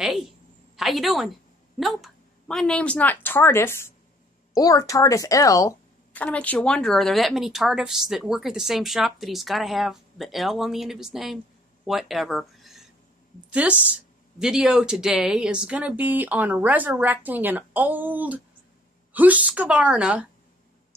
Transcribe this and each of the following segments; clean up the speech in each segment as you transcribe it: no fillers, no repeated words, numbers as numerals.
Hey, how you doing? Nope, my name's not Tardif or Tardif L. Kind of makes you wonder, are there that many Tardifs that work at the same shop that he's got to have the L on the end of his name? Whatever. This video today is going to be on resurrecting an old Husqvarna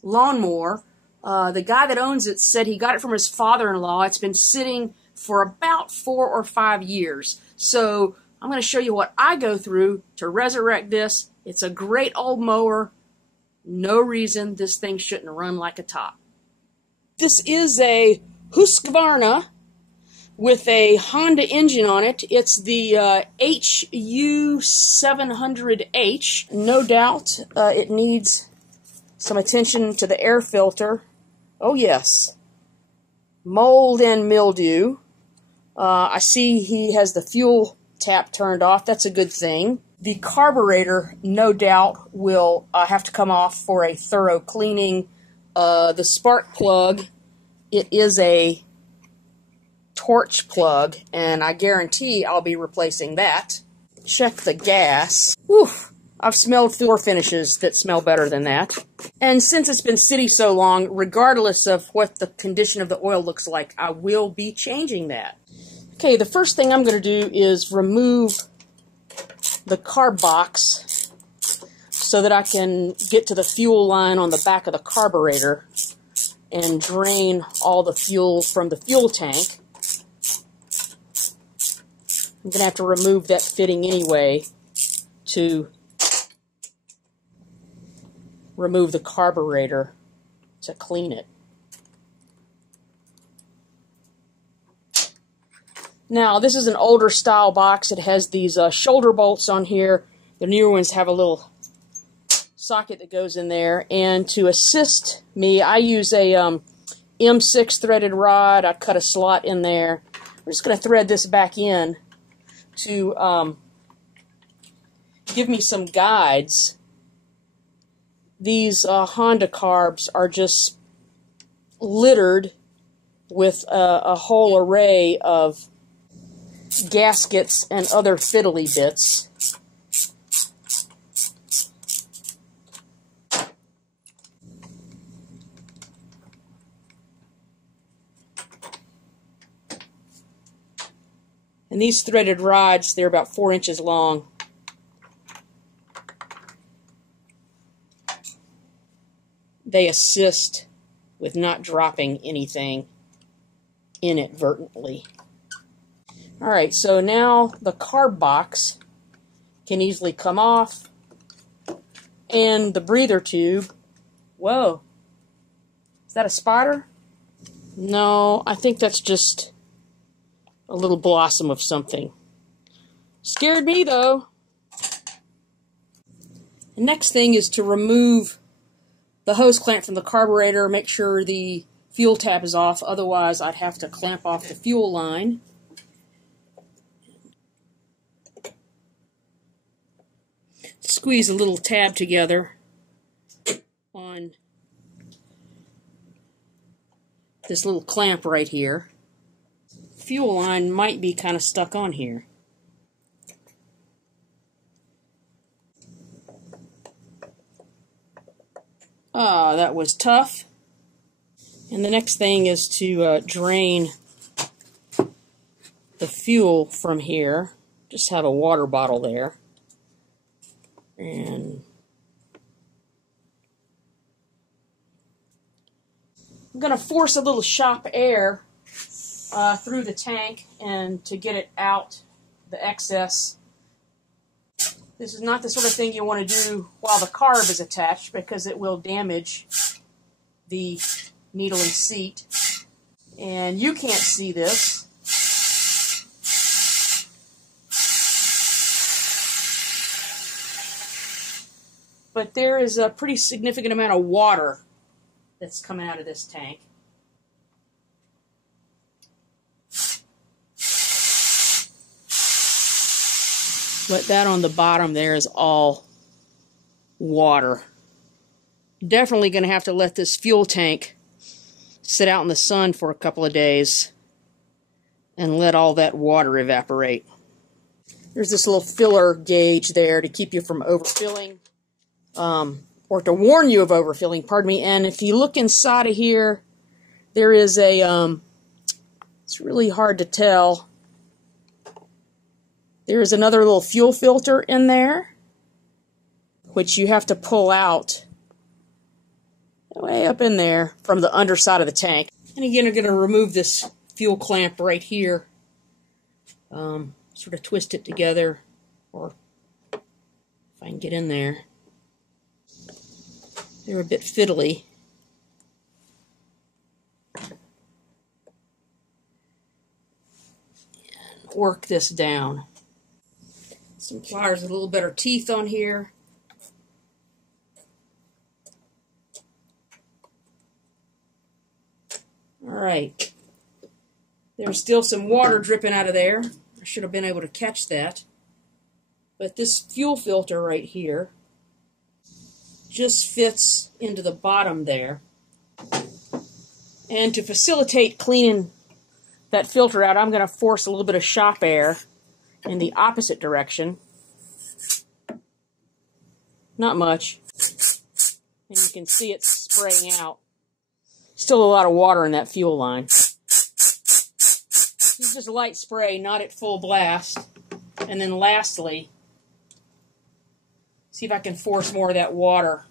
lawnmower. The guy that owns it said he got it from his father-in-law. It's been sitting for about 4 or 5 years. So I'm going to show you what I go through to resurrect this. It's a great old mower. No reason this thing shouldn't run like a top. This is a Husqvarna with a Honda engine on it. It's the HU700H. No doubt it needs some attention to the air filter. Oh yes. Mold and mildew. I see he has the fuel tap turned off. That's a good thing. The carburetor, no doubt, will have to come off for a thorough cleaning. The spark plug, it is a torch plug, and I guarantee I'll be replacing that. Check the gas. Whew, I've smelled floor finishes that smell better than that. And since it's been sitting so long, regardless of what the condition of the oil looks like, I will be changing that. Okay, the first thing I'm going to do is remove the carb box so that I can get to the fuel line on the back of the carburetor and drain all the fuel from the fuel tank. I'm going to have to remove that fitting anyway to remove the carburetor to clean it. Now, this is an older style box. It has these shoulder bolts on here. The newer ones have a little socket that goes in there. And to assist me, I use a M6 threaded rod. I cut a slot in there. I'm just going to thread this back in to give me some guides. These Honda carbs are just littered with a whole array of gaskets and other fiddly bits. And these threaded rods, they're about 4 inches long. They assist with not dropping anything inadvertently. Alright, so now the carb box can easily come off, and the breather tube. Whoa, is that a spider? No, I think that's just a little blossom of something. Scared me though. The next thing is to remove the hose clamp from the carburetor, make sure the fuel tap is off, otherwise I'd have to clamp off the fuel line. Squeeze a little tab together on this little clamp right here. Fuel line might be kind of stuck on here. Ah, that was tough. And the next thing is to drain the fuel from here. Just have a water bottle there. And I'm going to force a little shop air through the tank and to get it out, the excess. This is not the sort of thing you want to do while the carb is attached because it will damage the needle and seat. And you can't see this. But there is a pretty significant amount of water that's coming out of this tank. But that on the bottom there is all water. Definitely going to have to let this fuel tank sit out in the sun for a couple of days and let all that water evaporate. There's this little filler gauge there to keep you from overfilling, or to warn you of overfilling, pardon me. And if you look inside of here, there is a, it's really hard to tell. There's another little fuel filter in there, which you have to pull out way up in there from the underside of the tank. And again, I'm going to remove this fuel clamp right here. Sort of twist it together, or if I can get in there. They're a bit fiddly. And work this down. Some pliers with a little better teeth on here. Alright. There's still some water dripping out of there. I should have been able to catch that. But this fuel filter right here just fits into the bottom there. And to facilitate cleaning that filter out, I'm going to force a little bit of shop air in the opposite direction. Not much. And you can see it spraying out. Still a lot of water in that fuel line. This is just a light spray, not at full blast. And then lastly, see if I can force more of that water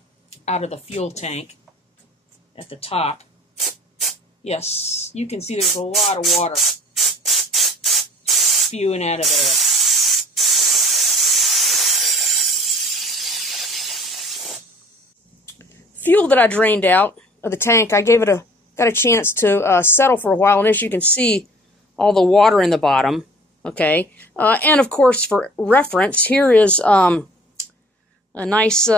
out of the fuel tank at the top. Yes, you can see there's a lot of water spewing out of there. Fuel that I drained out of the tank, I gave it got a chance to settle for a while, and as you can see, all the water in the bottom. Okay, and of course, for reference, here is a nice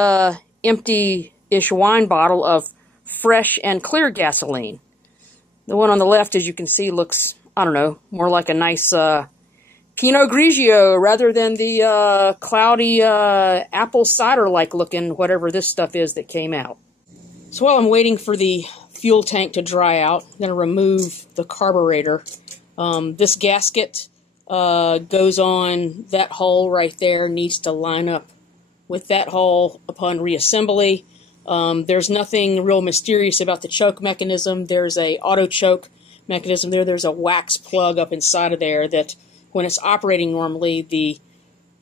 empty-ish wine bottle of fresh and clear gasoline. The one on the left, as you can see, looks, I don't know, more like a nice Pinot Grigio rather than the cloudy apple cider-like looking whatever this stuff is that came out. So while I'm waiting for the fuel tank to dry out, I'm going to remove the carburetor. This gasket goes on that hole right there, needs to line up with that hole upon reassembly. There's nothing real mysterious about the choke mechanism. There's a auto choke mechanism there. There's a wax plug up inside of there that when it's operating normally, the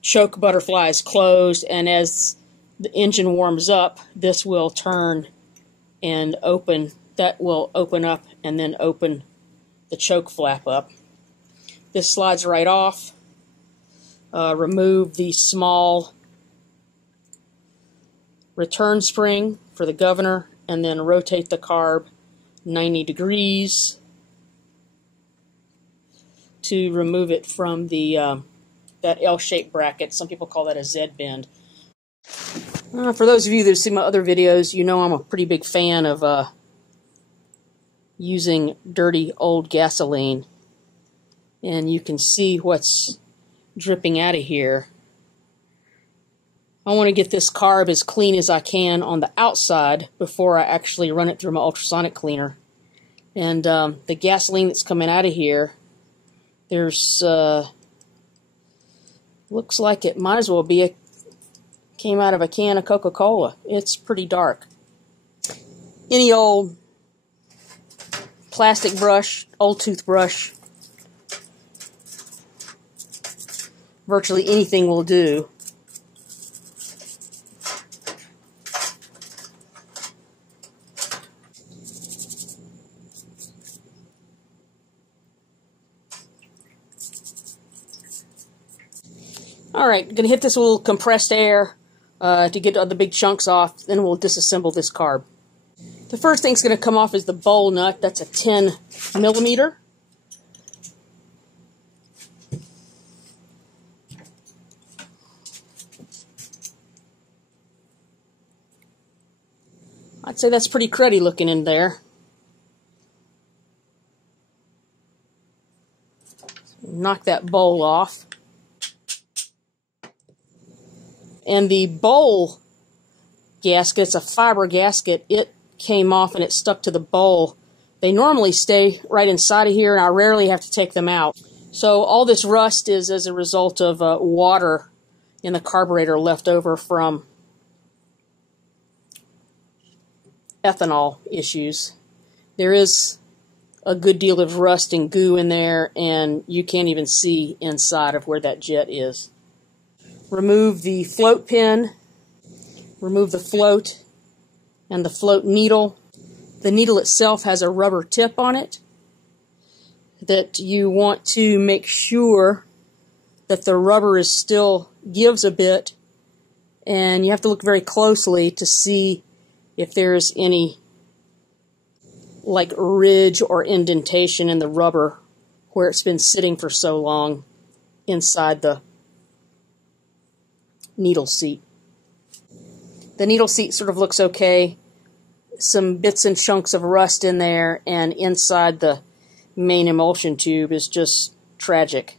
choke butterfly is closed, and as the engine warms up, this will turn and open. That will open up and then open the choke flap up. This slides right off. Remove the small return spring for the governor, and then rotate the carb 90 degrees to remove it from the that L-shaped bracket. Some people call that a Z-bend. For those of you that have seen my other videos, you know I'm a pretty big fan of using dirty old gasoline. And you can see what's dripping out of here. I want to get this carb as clean as I can on the outside before I actually run it through my ultrasonic cleaner. And the gasoline that's coming out of here, there's looks like it might as well be came out of a can of Coca-Cola. It's pretty dark. Any old plastic brush, old toothbrush, virtually anything will do. Alright, I'm going to hit this with a little compressed air to get the big chunks off, then we'll disassemble this carb. The first thing that's going to come off is the bowl nut. That's a 10 millimeter. I'd say that's pretty cruddy looking in there. Knock that bowl off. And the bowl gasket, it's a fiber gasket, it came off and it stuck to the bowl. They normally stay right inside of here, and I rarely have to take them out. So all this rust is as a result of water in the carburetor left over from ethanol issues. There is a good deal of rust and goo in there, and you can't even see inside of where that jet is. Remove the float pin, remove the float and the float needle. The needle itself has a rubber tip on it that you want to make sure that the rubber is still gives a bit, and you have to look very closely to see if there's any like ridge or indentation in the rubber where it's been sitting for so long inside the needle seat. The needle seat sort of looks okay. Some bits and chunks of rust in there, and inside the main emulsion tube is just tragic.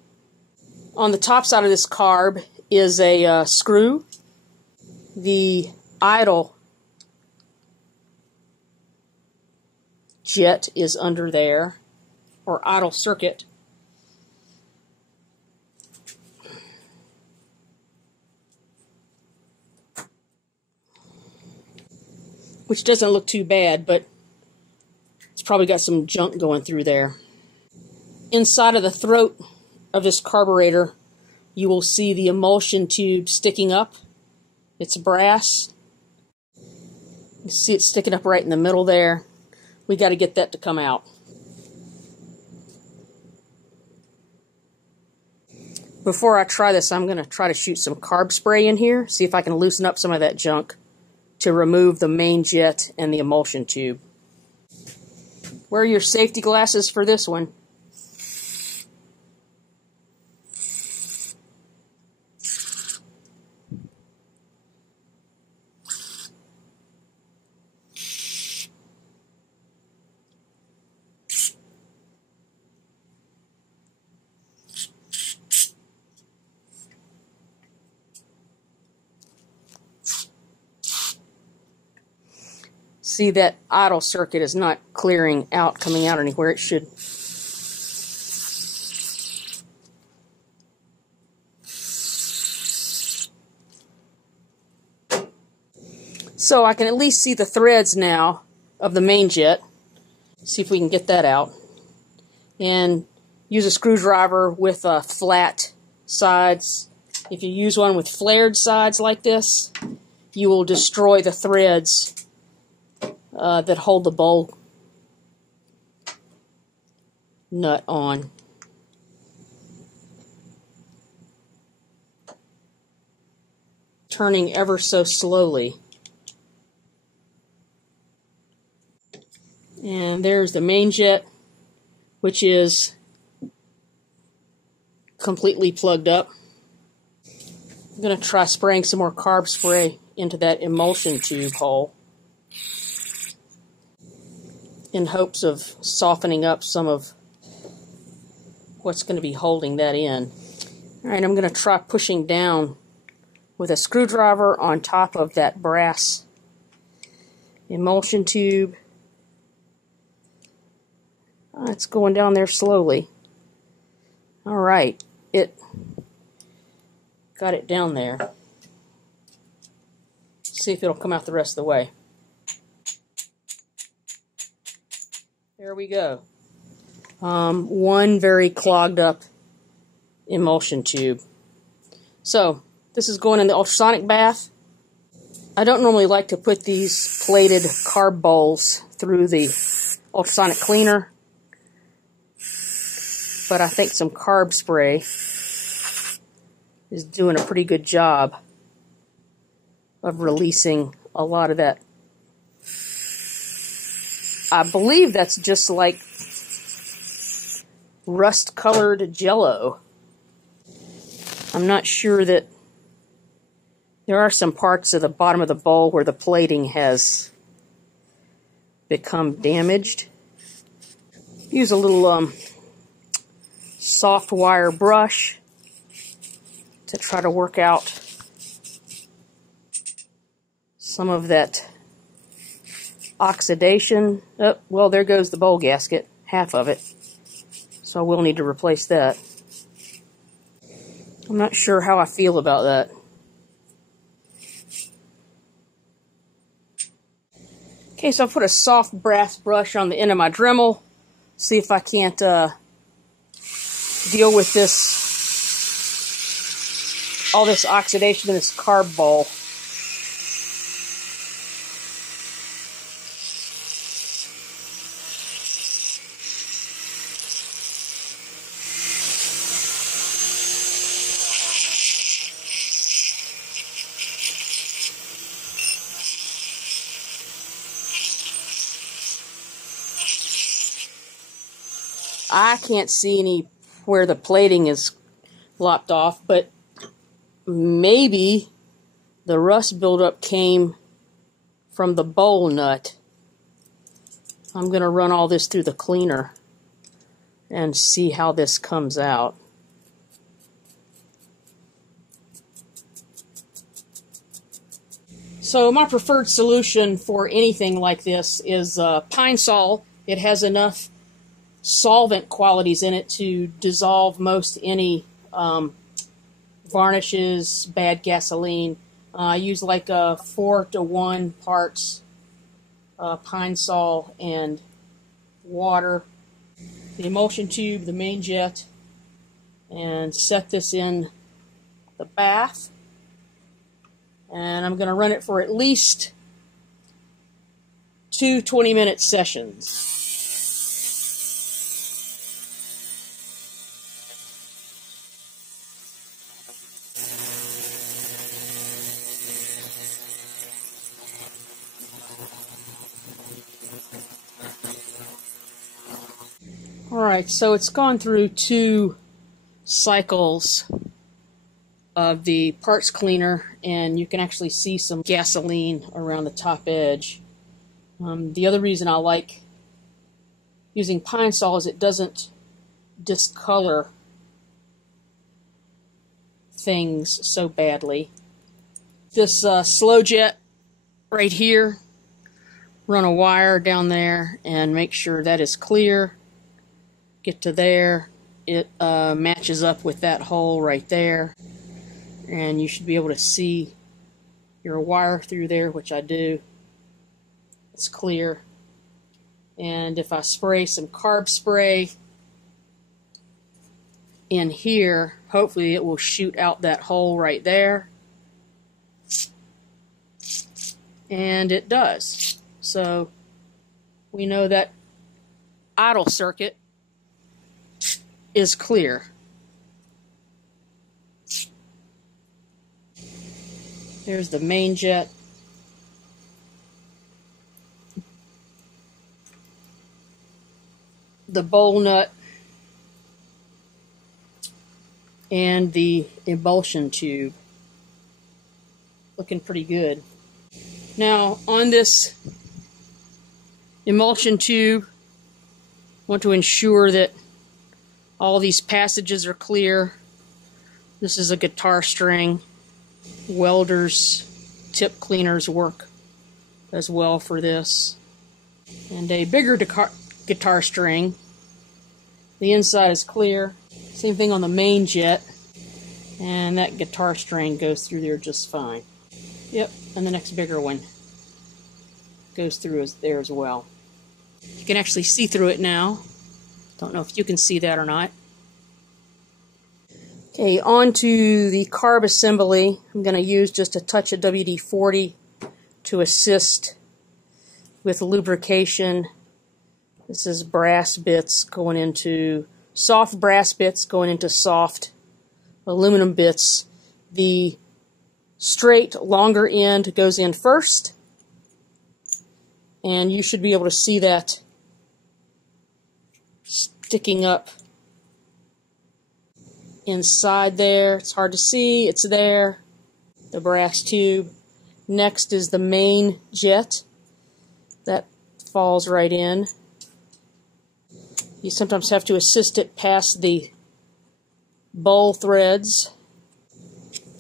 On the top side of this carb is a screw. The idle jet is under there, or idle circuit. Which doesn't look too bad, but it's probably got some junk going through there. Inside of the throat of this carburetor, you will see the emulsion tube sticking up. It's brass. You see it sticking up right in the middle there. We got to get that to come out. Before I try this, I'm going to try to shoot some carb spray in here, see if I can loosen up some of that junk to remove the main jet and the emulsion tube. Wear your safety glasses for this one. See, that idle circuit is not clearing out, coming out anywhere. It should. So I can at least see the threads now of the main jet. See if we can get that out. And use a screwdriver with flat sides. If you use one with flared sides like this, you will destroy the threads that hold the bowl nut on. Turning ever so slowly. And there's the main jet, which is completely plugged up. I'm going to try spraying some more carb spray into that emulsion tube hole in hopes of softening up some of what's going to be holding that in. Alright, I'm going to try pushing down with a screwdriver on top of that brass emulsion tube. It's going down there slowly. Alright, it got it down there. See if it'll come out the rest of the way. There we go. One very clogged up emulsion tube. So, this is going in the ultrasonic bath. I don't normally like to put these plated carb bowls through the ultrasonic cleaner, but I think some carb spray is doing a pretty good job of releasing a lot of that. I believe that's just like rust-colored Jell-O. I'm not sure that there are some parts of the bottom of the bowl where the plating has become damaged. Use a little soft wire brush to try to work out some of that oxidation. Oh, well, there goes the bowl gasket, half of it. So I will need to replace that. I'm not sure how I feel about that. Okay, so I put a soft brass brush on the end of my Dremel. See if I can't deal with this, all this oxidation in this carb bowl. I can't see any where the plating is lopped off, but maybe the rust buildup came from the bowl nut. I'm going to run all this through the cleaner and see how this comes out. So my preferred solution for anything like this is Pine Sol. It has enough solvent qualities in it to dissolve most any varnishes, bad gasoline. I use like 4 to 1 parts Pine Sol and water, the emulsion tube, the main jet, and set this in the bath. And I'm going to run it for at least 2 20-minute sessions. Alright, so it's gone through 2 cycles of the parts cleaner, and you can actually see some gasoline around the top edge. The other reason I like using Pine Sol is it doesn't discolor things so badly. This slow jet right here, run a wire down there and make sure that is clear. Get to there, it matches up with that hole right there, and you should be able to see your wire through there, which I do. It's clear. And if I spray some carb spray in here, hopefully it will shoot out that hole right there, and it does. So we know that idle circuit is clear. There's the main jet. The bowl nut and the emulsion tube. Looking pretty good. Now on this emulsion tube, I want to ensure that all these passages are clear. This is a guitar string. Welders, tip cleaners work as well for this. And a bigger guitar string. The inside is clear. Same thing on the main jet. And that guitar string goes through there just fine. Yep, and the next bigger one goes through there as well. You can actually see through it now. Don't know if you can see that or not. Okay, on to the carb assembly. I'm going to use just a touch of WD-40 to assist with lubrication. This is brass bits going into soft brass bits going into soft aluminum bits. The straight, longer end goes in first, and you should be able to see that sticking up inside there. It's hard to see, it's there. The brass tube. Next is the main jet. That falls right in. You sometimes have to assist it past the bowl threads.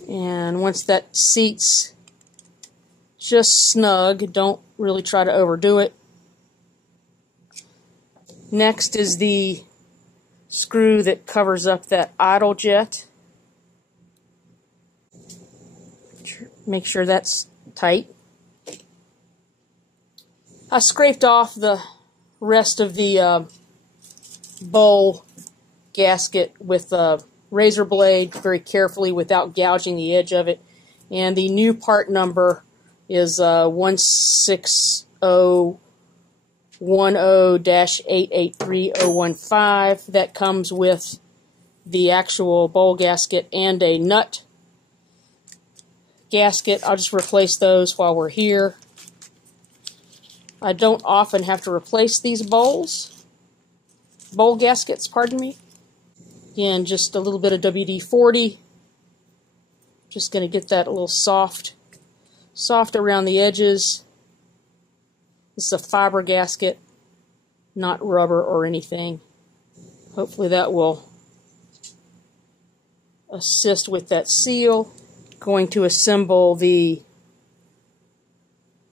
And once that seats just snug, don't really try to overdo it. Next is the screw that covers up that idle jet. Make sure that's tight. I scraped off the rest of the bowl gasket with a razor blade very carefully without gouging the edge of it. And the new part number is 16010-883015. That comes with the actual bowl gasket and a nut gasket. I'll just replace those while we're here. I don't often have to replace these bowl gaskets, pardon me. Again, just a little bit of WD-40. Just going to get that a little soft around the edges. This is a fiber gasket, not rubber or anything. Hopefully that will assist with that seal. Going to assemble the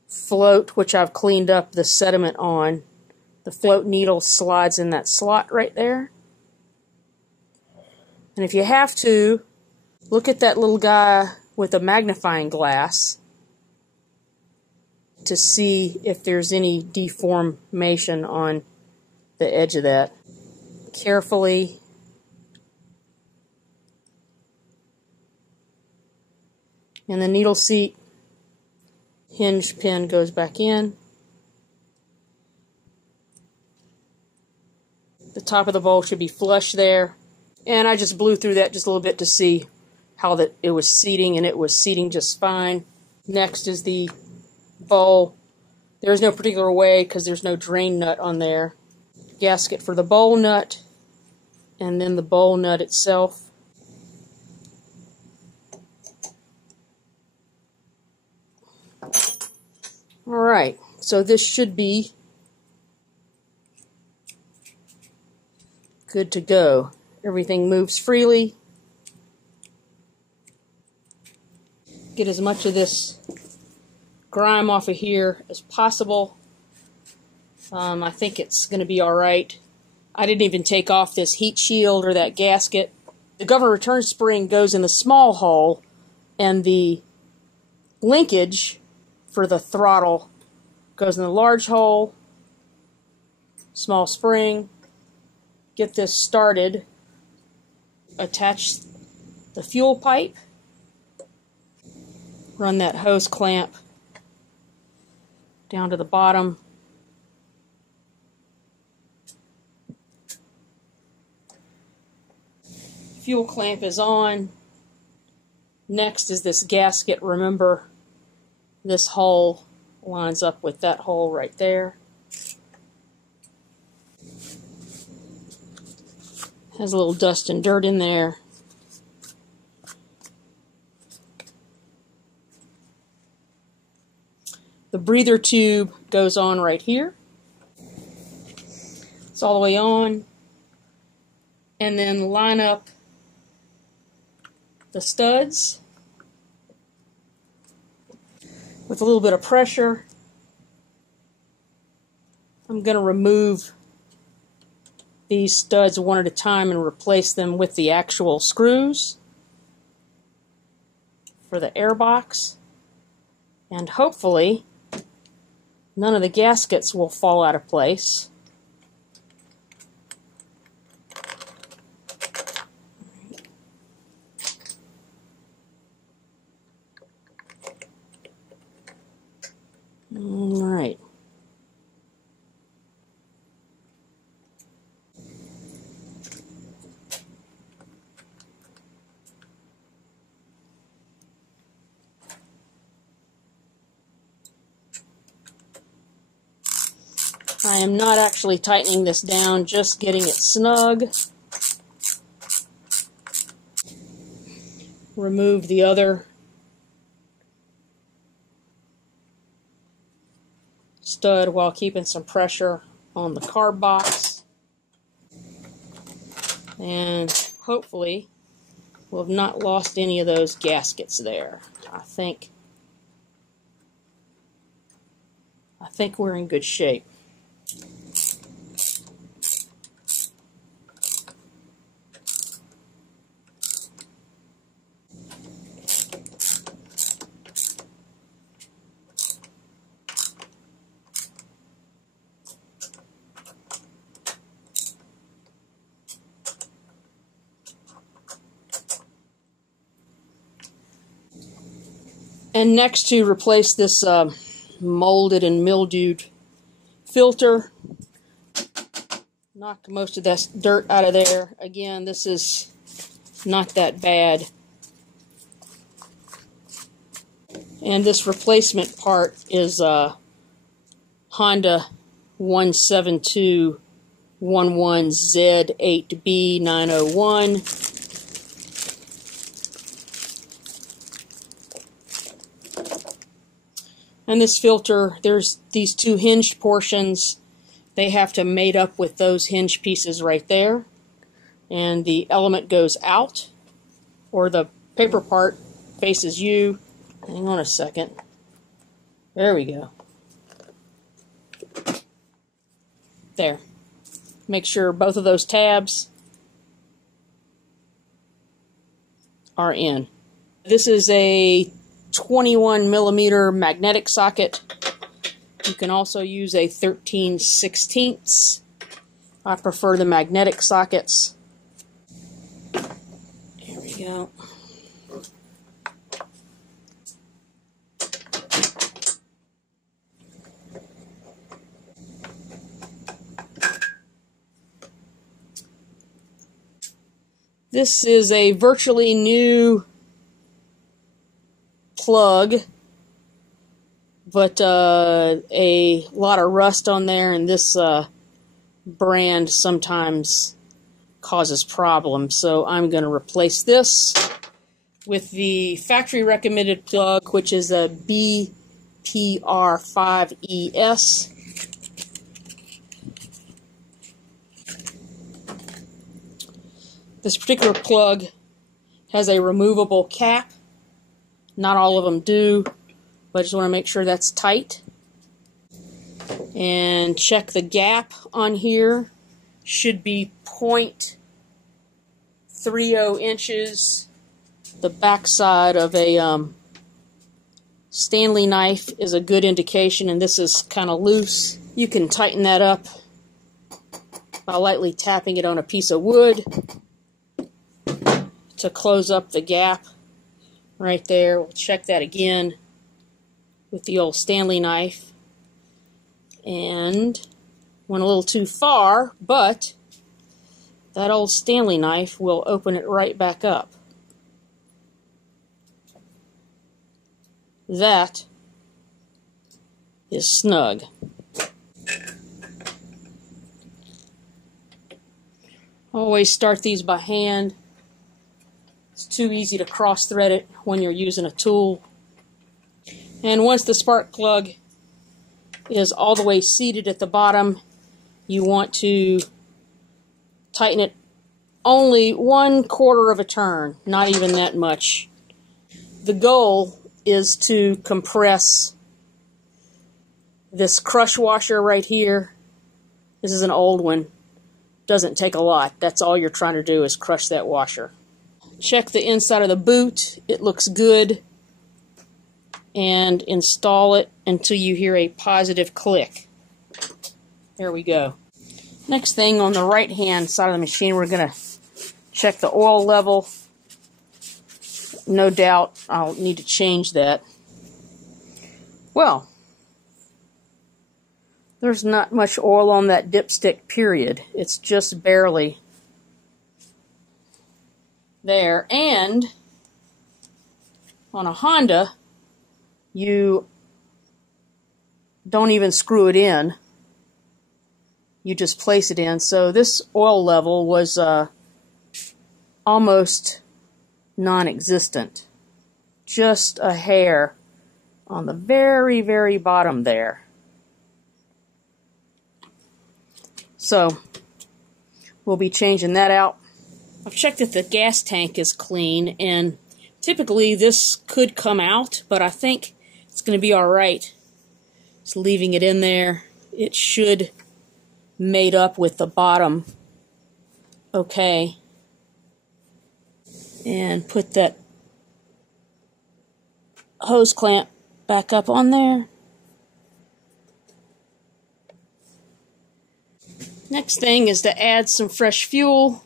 float, which I've cleaned up the sediment on. The float needle slides in that slot right there. And if you have to, look at that little guy with a magnifying glass to see if there's any deformation on the edge of that. Carefully and the needle seat hinge pin goes back in. The top of the bowl should be flush there. And I just blew through that just a little bit to see how that it was seating, and it was seating just fine. Next is the bowl. There's no particular way because there's no drain nut on there. Gasket for the bowl nut, and then the bowl nut itself. Alright, so this should be good to go. Everything moves freely. Get as much of this grime off of here as possible. I think it's going to be alright. I didn't even take off this heat shield or that gasket. The governor return spring goes in the small hole, and the linkage for the throttle goes in the large hole. Small spring. Get this started. Attach the fuel pipe. Run that hose clamp down to the bottom. Fuel clamp is on. Next is this gasket. Remember, this hole lines up with that hole right there. Has a little dust and dirt in there. The breather tube goes on right here. It's all the way on. And then line up the studs with a little bit of pressure. I'm going to remove these studs one at a time and replace them with the actual screws for the air box. And hopefully none of the gaskets will fall out of place. All right. I am not actually tightening this down, just getting it snug. Remove the other stud while keeping some pressure on the carb box. And hopefully we'll have not lost any of those gaskets there. I think we're in good shape. And next, to replace this molded and mildewed filter, knock most of that dirt out of there. Again, this is not that bad. And this replacement part is Honda 17211Z8B901. And this filter, there's these two hinged portions. They have to mate up with those hinge pieces right there. And the element goes out, or the paper part faces you. Hang on a second. There we go. There. Make sure both of those tabs are in. This is a 21mm magnetic socket. You can also use a 13/16. I prefer the magnetic sockets. Here we go. This is a virtually new plug, but a lot of rust on there, and this brand sometimes causes problems. So I'm going to replace this with the factory recommended plug, which is a BPR5ES. This particular plug has a removable cap. Not all of them do, but I just want to make sure that's tight. And check the gap on here. Should be 0.30 inches. The backside of a Stanley knife is a good indication, and this is kind of loose. You can tighten that up by lightly tapping it on a piece of wood to close up the gap. Right there. We'll check that again with the old Stanley knife. And went a little too far, but that old Stanley knife will open it right back up. That is snug. Always start these by hand. It's too easy to cross thread it when you're using a tool. And once the spark plug is all the way seated at the bottom, you want to tighten it only 1/4 of a turn, not even that much. The goal is to compress this crush washer right here. This is an old one. Doesn't take a lot. That's all you're trying to do, is crush that washer. Check the inside of the boot. It looks good. And install it until you hear a positive click. There we go. Next thing, on the right hand side of the machine, we're going to check the oil level. No doubt I'll need to change that. Well, there's not much oil on that dipstick, period. It's just barely there. And on a Honda, you don't even screw it in. You just place it in. So this oil level was almost non-existent. Just a hair on the very, very bottom there. So we'll be changing that out. I've checked that the gas tank is clean, and typically this could come out, but I think it's going to be alright. Just leaving it in there. It should mate up with the bottom. Okay. And put that hose clamp back up on there. Next thing is to add some fresh fuel.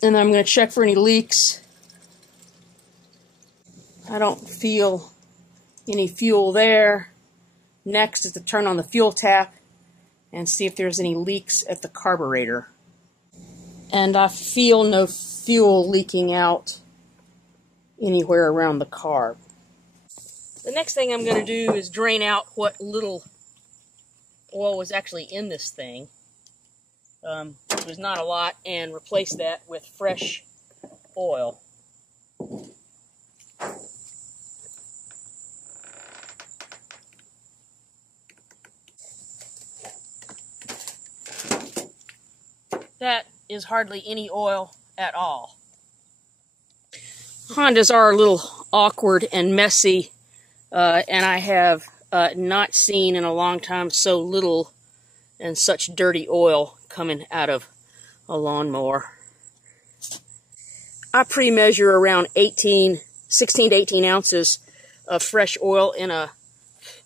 And I'm going to check for any leaks. I don't feel any fuel there. Next is to turn on the fuel tap and see if there's any leaks at the carburetor. And I feel no fuel leaking out anywhere around the carb. The next thing I'm going to do is drain out what little oil was actually in this thing. It was not a lot, and replace that with fresh oil. That is hardly any oil at all. Hondas are a little awkward and messy, and I have not seen in a long time so little and such dirty oil coming out of a lawnmower. I pre-measure around 16 to 18 ounces of fresh oil in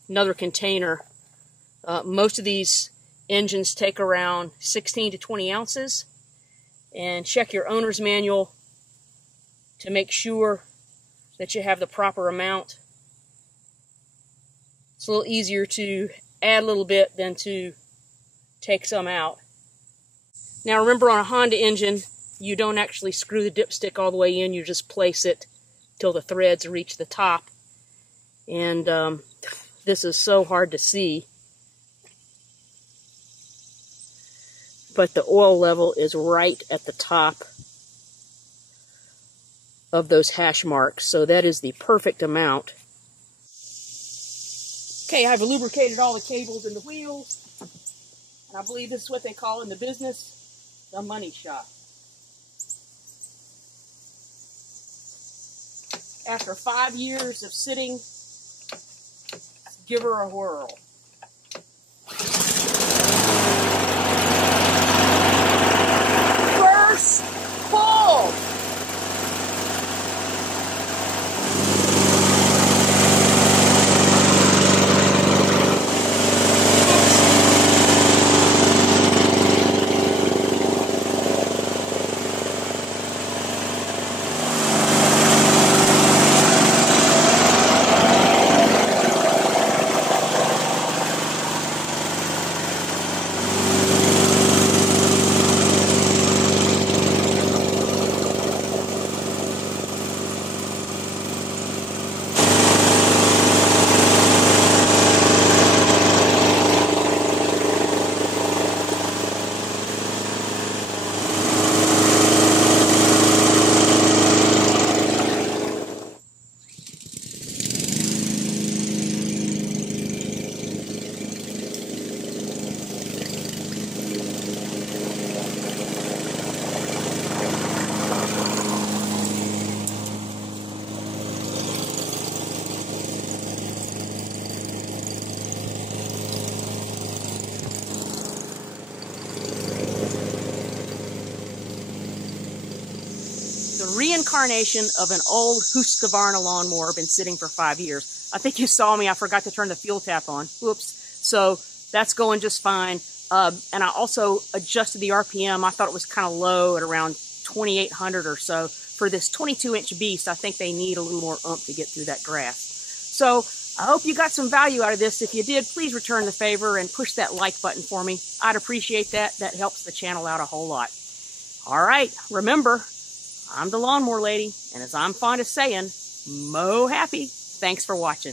another container. Most of these engines take around 16 to 20 ounces. And check your owner's manual to make sure that you have the proper amount. It's a little easier to add a little bit than to take some out. Now remember, on a Honda engine, you don't actually screw the dipstick all the way in, you just place it till the threads reach the top. And this is so hard to see, but the oil level is right at the top of those hash marks, so that is the perfect amount. Okay, I've lubricated all the cables and the wheels, and I believe this is what they call in the business the money shot. After 5 years of sitting, give her a whirl. First pull! The reincarnation of an old Husqvarna lawnmower, been sitting for 5 years. I think you saw me, I forgot to turn the fuel tap on. Whoops. So that's going just fine. And I also adjusted the RPM. I thought it was kind of low at around 2,800 or so. For this 22-inch beast, I think they need a little more oomph to get through that grass. So I hope you got some value out of this. If you did, please return the favor and push that like button for me. I'd appreciate that. That helps the channel out a whole lot. All right, remember, I'm the Lawnmower Lady, and as I'm fond of saying, mow happy. Thanks for watching.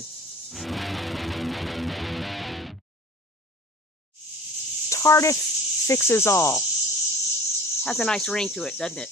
Tardif fixes all. Has a nice ring to it, doesn't it?